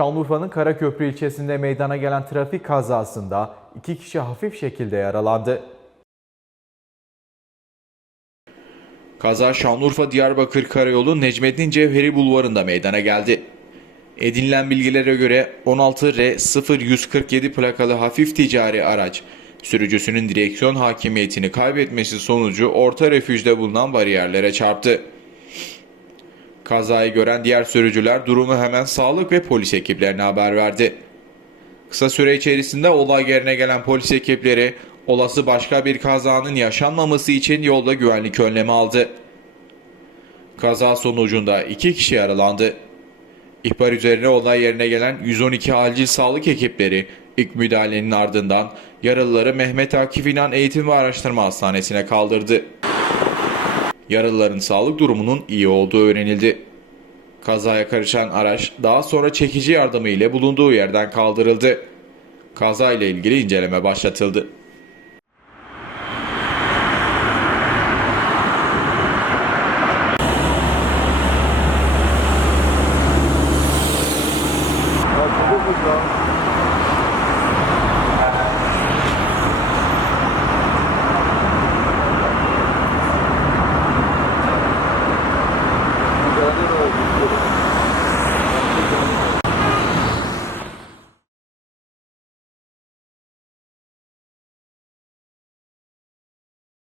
Şanlıurfa'nın Karaköprü ilçesinde meydana gelen trafik kazasında iki kişi hafif şekilde yaralandı. Kaza Şanlıurfa Diyarbakır Karayolu Necmettin Cevheri Bulvarı'nda meydana geldi. Edinilen bilgilere göre 16R0147 plakalı hafif ticari araç sürücüsünün direksiyon hakimiyetini kaybetmesi sonucu orta refüjde bulunan bariyerlere çarptı. Kazayı gören diğer sürücüler durumu hemen sağlık ve polis ekiplerine haber verdi. Kısa süre içerisinde olay yerine gelen polis ekipleri olası başka bir kazanın yaşanmaması için yolda güvenlik önlemi aldı. Kaza sonucunda iki kişi yaralandı. İhbar üzerine olay yerine gelen 112 acil sağlık ekipleri ilk müdahalenin ardından yaralıları Mehmet Akif İnan Eğitim ve Araştırma Hastanesi'ne kaldırdı. Yaralıların sağlık durumunun iyi olduğu öğrenildi. Kazaya karışan araç daha sonra çekici yardımı ile bulunduğu yerden kaldırıldı. Kaza ile ilgili inceleme başlatıldı. Ya,